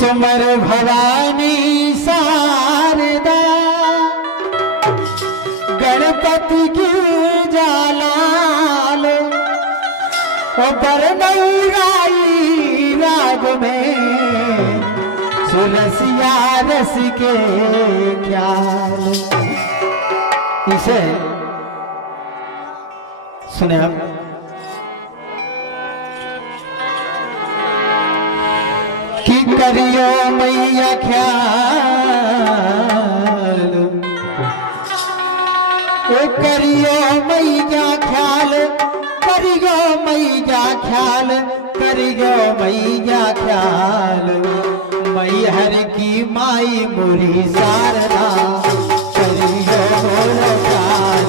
सुमर भवानी शारदा गणपति की जालाल बरनई राग में सुलसिया रस के ख्याल। इसे सुने आप। कि करियो मैया ख्याल, करियो मैया ख्याल, करियो मैया ख्याल, करियो मैया ख्याल। मैहर की माई मोरी शारदा करियो मोर ख्याल।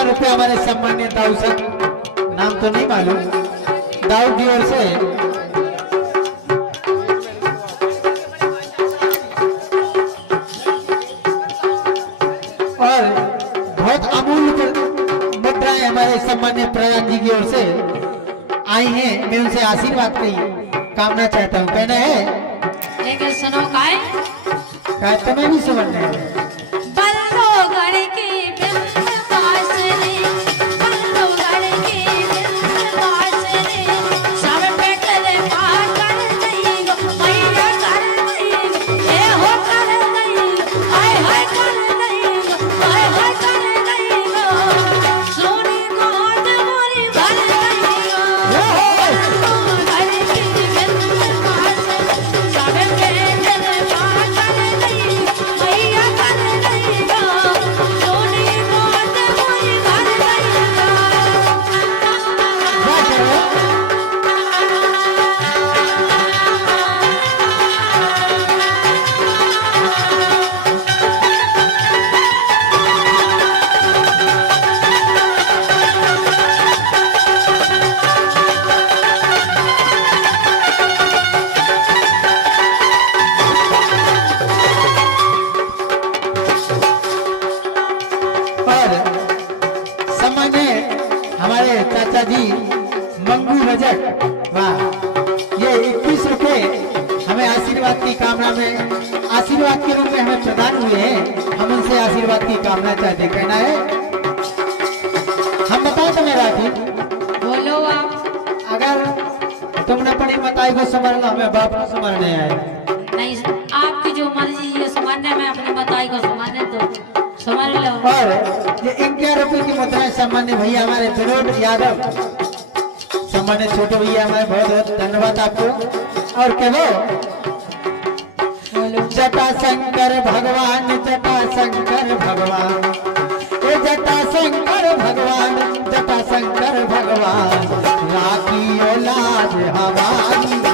रुपये हमारे सम्मान्य दाऊ सर, नाम तो नहीं मालूम, दाऊ की ओर से और बहुत अमूल्य मुद्राएं हमारे सम्मान्य प्रयाग जी की ओर से आई हैं। मैं उनसे आशीर्वाद की कामना चाहता हूँ। कहना है लेकिन सुनो काय तुम्हें भी सुनना है। चाचा जी मंगू रजक, वाह, ये 21 रुपए हमें आशीर्वाद की कामना में, आशीर्वाद के रूप में हमें प्रदान हुए हैं। हम उनसे आशीर्वाद की कामना चाहते। कहना है हम बताओ तुम्हें राखी, बोलो आप। अगर तुमने अपनी मताई को संभालना, हमें बाप को संभालने आए। नहीं, आपकी जो मर्जी है संभालने में, अपनी मताई को संभालने दो, संभाल लो। और ये 51 रुपए की मुद्राएं सामान्य भैया हमारे विनोद यादव, सामान्य छोटे भैया हमारे, बहुत बहुत धन्यवाद आपको। और कहो जटा शंकर भगवान, जटा शंकर भगवान, ए जटा शंकर भगवान, जटा शंकर भगवान, राखी औलाद हमारी।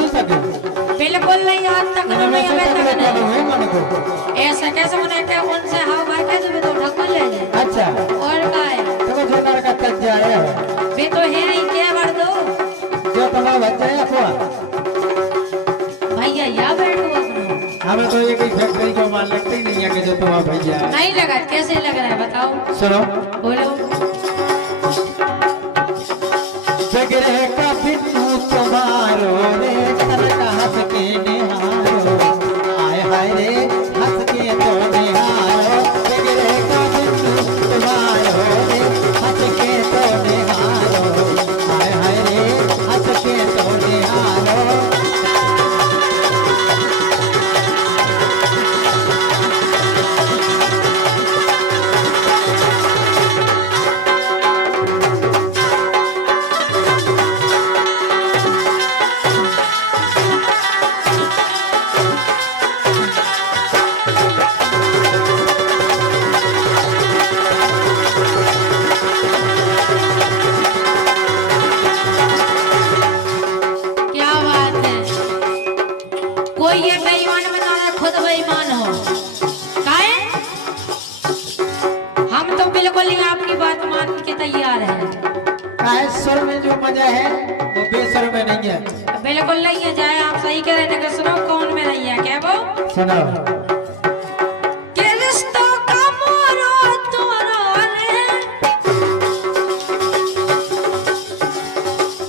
नहीं सके बिल्कुल नहीं, आज तक नहीं, अबे तक नहीं। है मन को ऐसा कैसे मने के उनसे हाव भाई कैसे भी तो ढक्कन ले जाए। अच्छा और का है तो जो तार का तक जाए वे तो है ही क्या बार दो जो तुम्हारा बच्चा है अपना भैया या बैठो अपना। हमें तो ये कोई फैक्ट्री को माल लगता ही नहीं है कि जो तुम्हारा भैया है। नहीं लगा, कैसे लग रहा है बताओ। सुनो बोलो। जगरे का बिट्टू तुम्हारो रे तन का हंस के निहारो आय हाय रे हंस के तो निहारो जगरे का बिट्टू तुम्हारो रे हंस के तो निहारो आय हाय रे हंस के तो निहारो क्या बात है, कोई ये बेईमान बना रहा है, खुद बेईमान हो काहे? हम तो बिल्कुल ही आपकी बात मान के तैयार हैं। काय स्वर में जो मजा है वो बेसुर में नहीं है। बिल्कुल नहीं है, जाए आप सही कह रहे हैं। सुनो कौन में नहीं है क्या वो सुनो के रिश्तों का मोरो तोरो रे,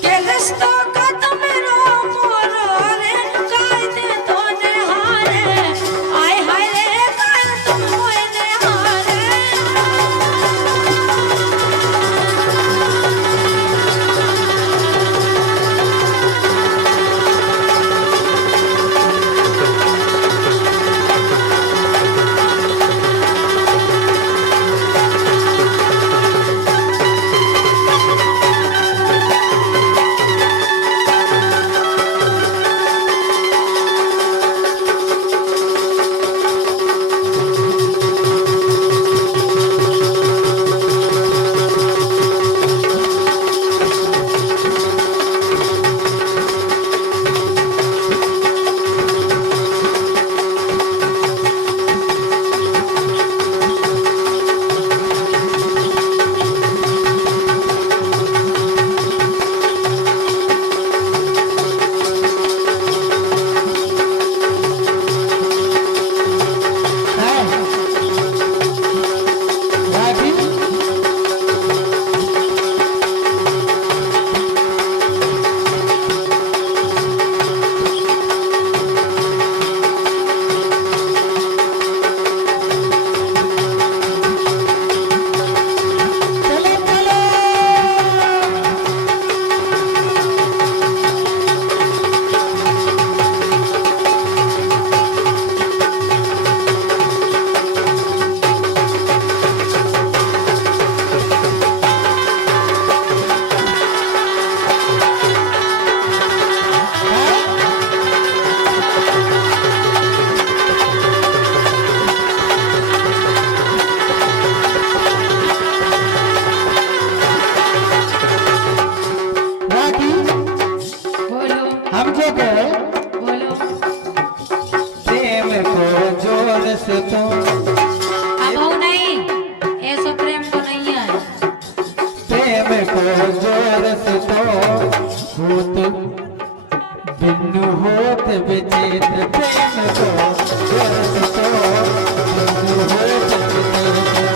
के रिश्तों का तुम्हारो मोरो रे, कायदे तो निहारे आय हाय रे, कायदे तुम होए निहारे। बिनु होत विचित्र प्रेम को रस तो बिनु होत विचित्र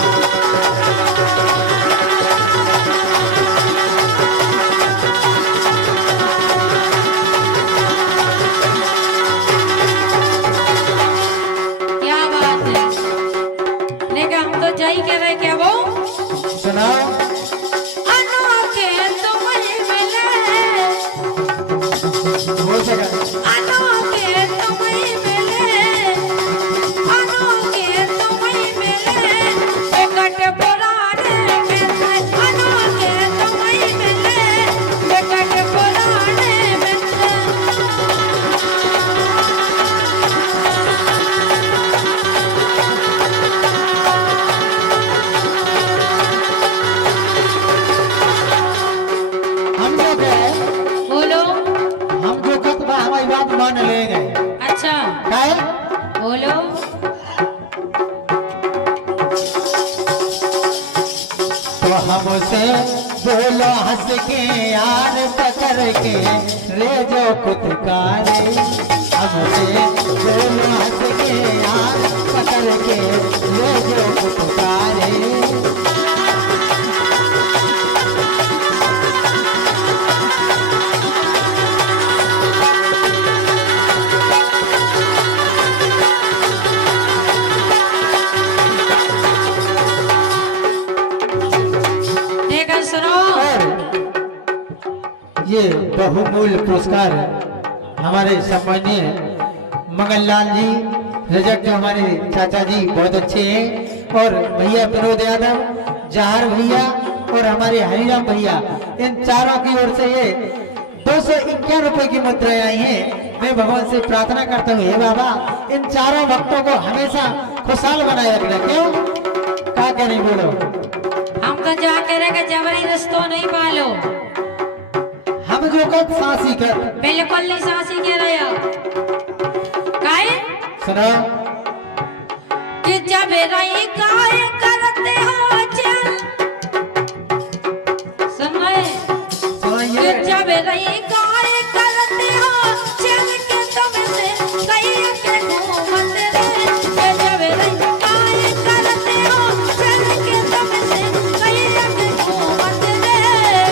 क्या बात है, लेकिन हम तो जाई कह रहे क्या वो सुनाओ अनोखे तुम ही मिले, हो सका अनोखे तुम ही मिले, अनोखे तुम ही मिले, एकट पुराने मिले, अनोखे तुम ही मिले, एकट पुराने मिले। हम जो गए बोलो हम जो खत बा हमारी मान ले गए। अच्छा क्या है? बोलो। तो हमसे बोलो हंस के यार पकड़ के रे जो कुतकारे, हमसे बोलो हंस के यार पकड़ के रे जो कुतकारे। देखकर सुनो। ये बहुमूल्य पुरस्कार हमारे सम्मानीय मंगललाल जी रजक जो हमारे चाचा जी बहुत अच्छे हैं, और भैया विनोद यादव, जहार भैया और हमारे हरिराम भैया, इन चारों की ओर से ये 251 रुपए की मुद्राएं आई हैं। मैं भगवान से प्रार्थना करता हूँ, हे बाबा इन चारों भक्तों को हमेशा खुशहाल बनाए रखना। क्यों क्या कह नहीं बोलो? हम तो जाके रह के जबरी रिश्तों नहीं पालो। हम जो कर सांसी कर बिल्कुल नहीं सासी कह रहे हो। काहे? सुनो कि जब रही काय करते हो चल। सुन रहे? सुनाइए। कि जब रही काय करते हो चल के तुमसे कहीं के घूमते रहे। कि जब रही काय करते हो चल के तुमसे कहीं के घूमते रहे।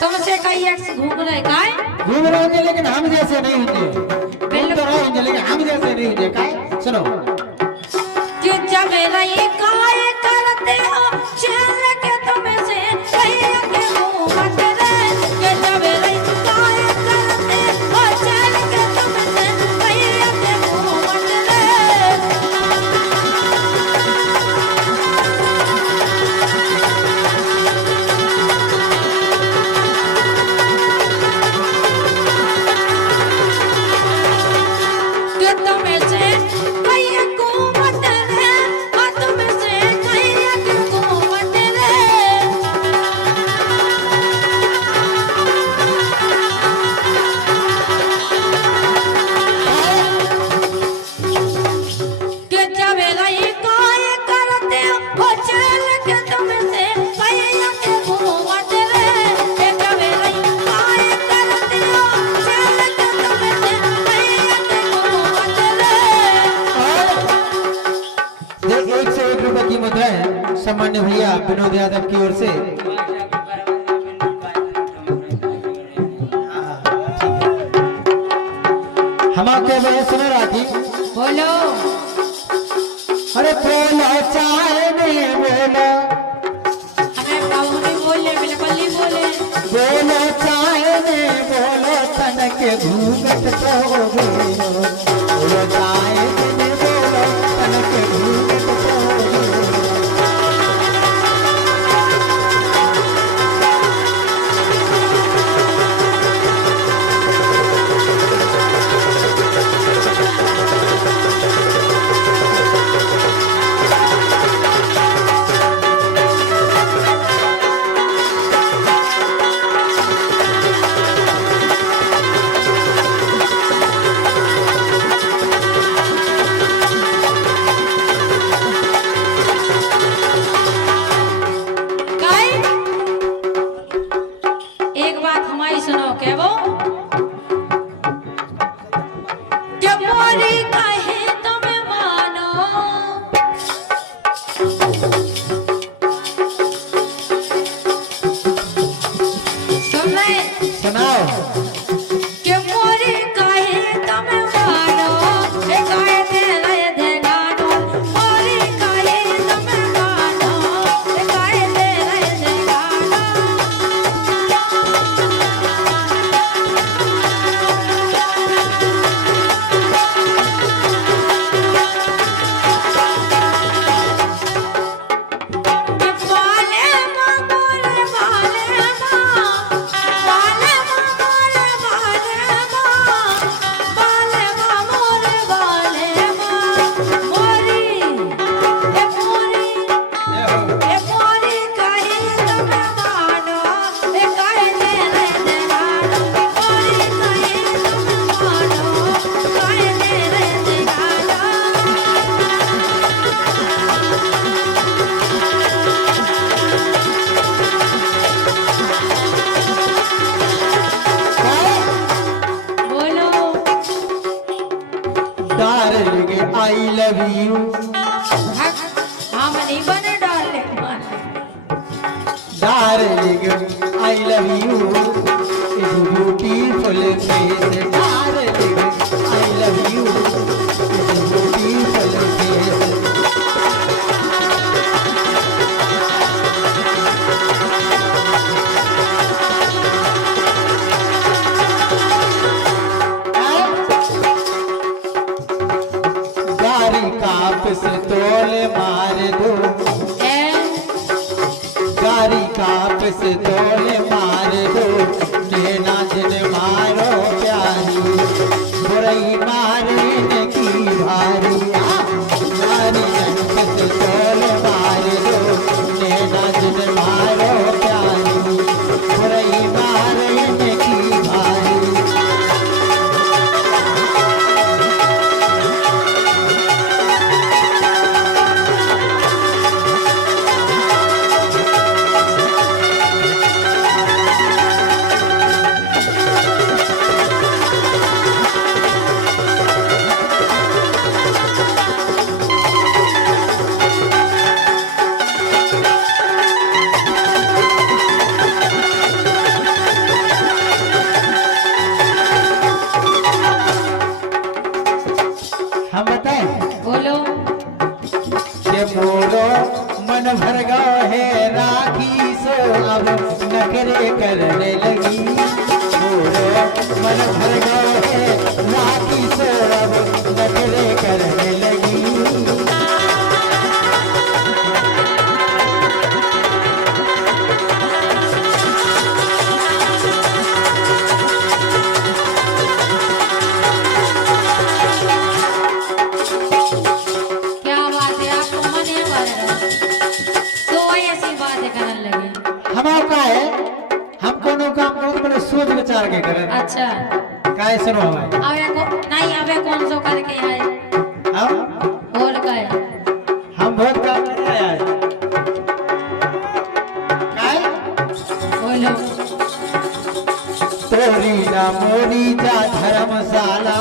तुमसे कई एक्स घूम रहे काय? घूम रहे होंगे लेकिन हम जैसे नहीं होंगे। घूम तो रहे होंगे लेकिन हम जैसे नहीं होंगे। काय सुनो कि जब रही काय करते हो चल के तुमसे कहीं के घूमते रहे। कि जब रही काय करते हो चल के तुमसे कहीं के घूमते रहे। कि तुमसे कहीं घूमते रहे, हाँ तुमसे कहीं के घूमते रहे। कि जब रही काय करते हो चल के तुमसे कहीं के घूमते रहे। कि जब रही काय करते हो चल के तुमसे कहीं के घूमते रहे। ये 101 रुपए की मुद्रा है सम्मान्य भैया विनोद यादव की ओर से। हम आपके वजह सुन रहा थी। बोलो। अरे बोलो चाहे नहीं बोलो, हमें बाबू नहीं बोले, बिल्कुल नहीं बोले। बोलो चाहे नहीं बोलो तन के घूंघट तो बोलो, बोलो चाहे नहीं बोलो तन के घूंघट तो बोलो। Love you. हम नहीं बने darling I love you is beautiful face. Darling I love you is beautiful face. गाड़ी का पिस्तौल मार दो, गाड़ी का पिस्तौल मार दो, लेना जिन मारो प्यारी, बुराई मारने की भारी। गाड़ी का पिस्तौल मार दो, लेना जिन मारो प्यारी, बुराई मारने की भारी। हम बताएं बोलो ये मोरो मन भर गयो है राखी सो अब नखरे करने लगी। मोरो मन भर गयो है राखी सो अब नखरे करने लगी। क्या बात है आपको मन है तो ऐसी बातें करने लगे। हमारा का है हम कोनो काम करो तो बड़े सोच विचार के करें। अच्छा काय सुनो हमारे अबे को नहीं अबे कौन सो करके आए हम बोल गए हम बहुत काम कर रहे हैं काय बोलो तोरी ना मोरी जा धर्मशाला।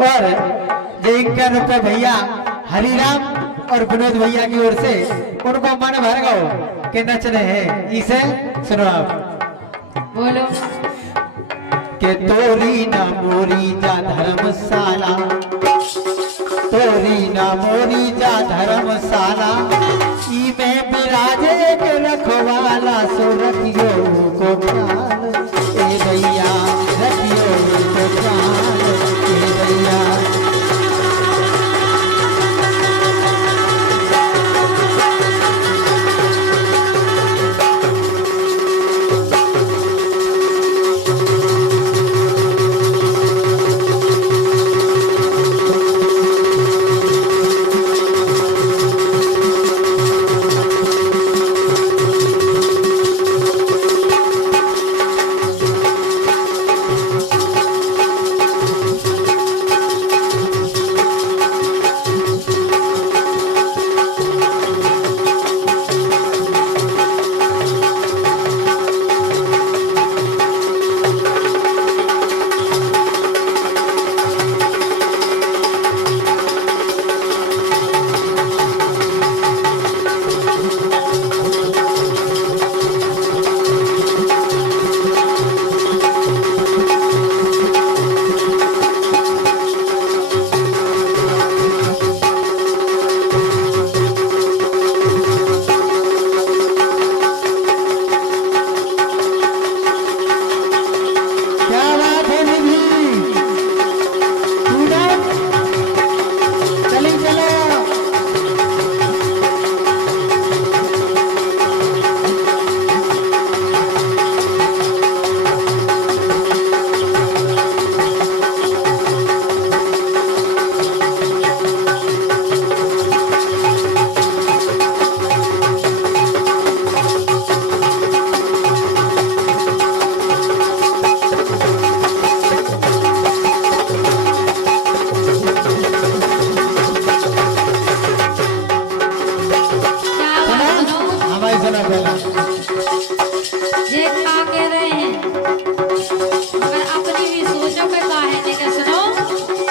और जिनका रुपए भैया हरिराम और विनोद भैया की ओर से उनको मन भर गो के नचने हैं। इसे सुनो आप बोलो के तोरी ना मोरी जा धर्मशाला, तोरी ना मोरी जा धर्मशाला, ई में बिराजे के रखवाला सो रखियो को ख्याल ए भैया, रखियो को ख्याल ए भैया।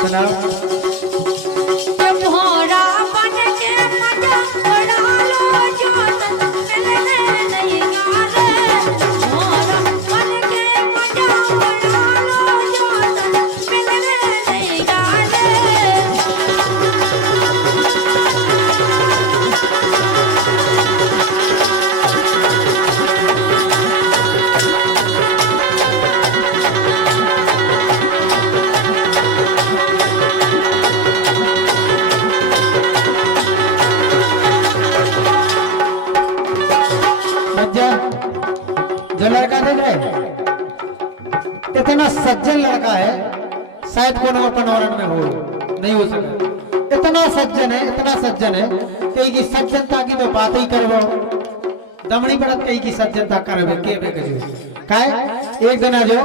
सुनाओ। जब भोरा बन के मजा उड़ा लो जो तन मिलने नहीं गारे भोरा बन के मजा उड़ा लो जो तन मिलने नहीं गारे बच्चा जो लड़का देख रहे इतना सज्जन लड़का है, शायद कोनो अपन औरत में हो नहीं हो सके। इतना सज्जन है कई की सज्जनता की तो बात ही करबो दमड़ी पड़त कई की सज्जनता करबे के बे कजो काहे। एक दिन जो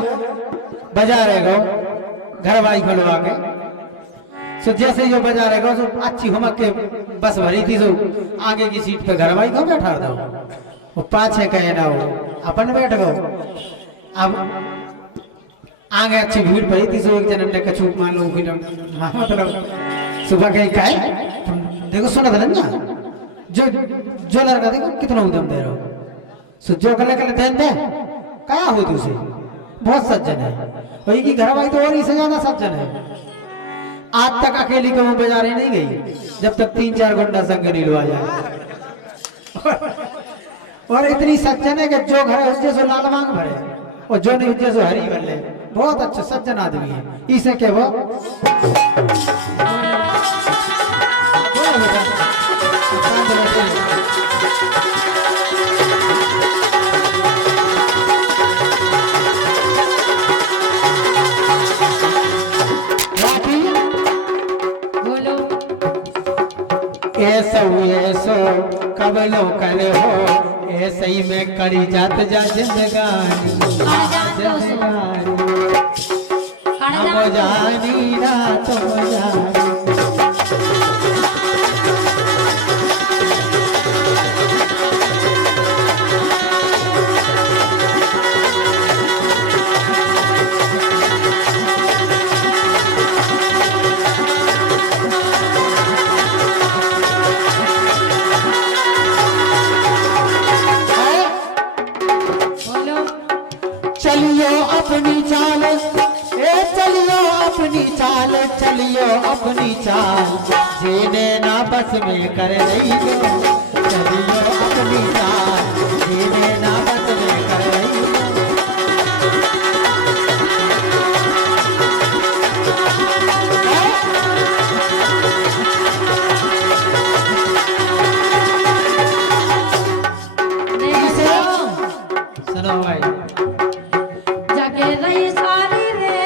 बाजार है गो घर वाई खुलवा के सो जैसे जो बाजार है गो सो अच्छी हमक के बस भरी थी, सो आगे की सीट पे घर वाई को बैठा दो, वो पाछे कहे ना हो अपन बैठ गो। अब आगे अच्छी भीड़ पड़ी थी, सो एक जन ने कछु मान लो फिल्म मतलब सुबह कहीं काहे देखो सुना था ना जो लड़का देखो कितना उदम दे रहा हो, सो जो गले गले देन दे क्या हो तुझे बहुत सज्जन है। वही की घर वाली तो और इससे ज्यादा सज्जन है। आज तक अकेली कहूँ बाजारे नहीं गई जब तक 3-4 गुंडा संग नहीं लुआ जाए। और इतनी सज्जन है कि जो घर है उससे सो लाल मांग भरे और जो नहीं उससे सो हरी भले। बहुत अच्छा सज्जन आदमी है। इसे के वो बोलो ऐसो कबलो करे हो ऐसे ही में करी जात जा जिंदगानी हम जानी रात हो जानी। चलियो अपनी चाल चलियो अपनी चाल जीने ना बस में कर रही हो। चलियो अपनी चाल जीने ना बस में कर रही हो। सुनो भाई जाके रही सारी रे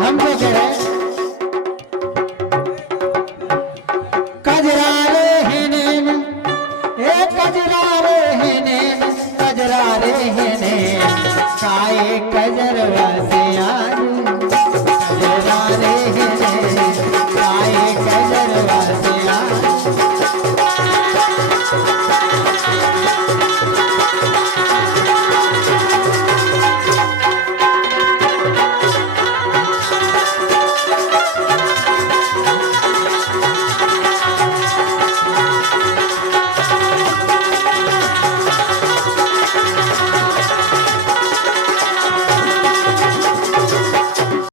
हम लोग है कजरारे हेने ए कजरारे हेने काय कजरवासी